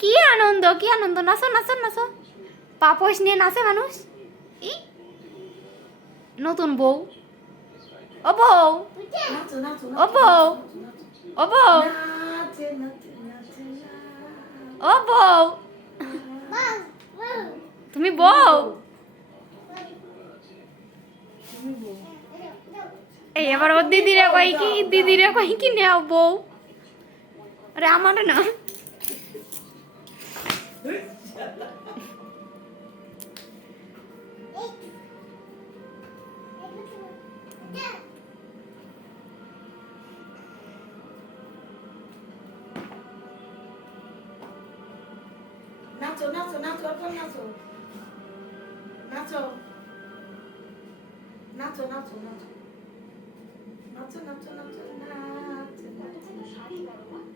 কি আনন্দ কি আনন্দ, নাচো নাচো নাচো। পাপোশ নিয়ে নাচে মানুষ। ই নতুন বউ, ও বউ, নাচো নাচো ও বউ, ও বউ, নাচে নাচে নাচে ও বউ, তুমি বউ। তুমি বউ এই এবার ওর দিদিরে কই কি নেও বউ। আরে আমার না। নাচো নাচো নাচো এখন নাচো নাচো নাচো নাচো নাচো নাচো নাচো নাচো নাচো নাচো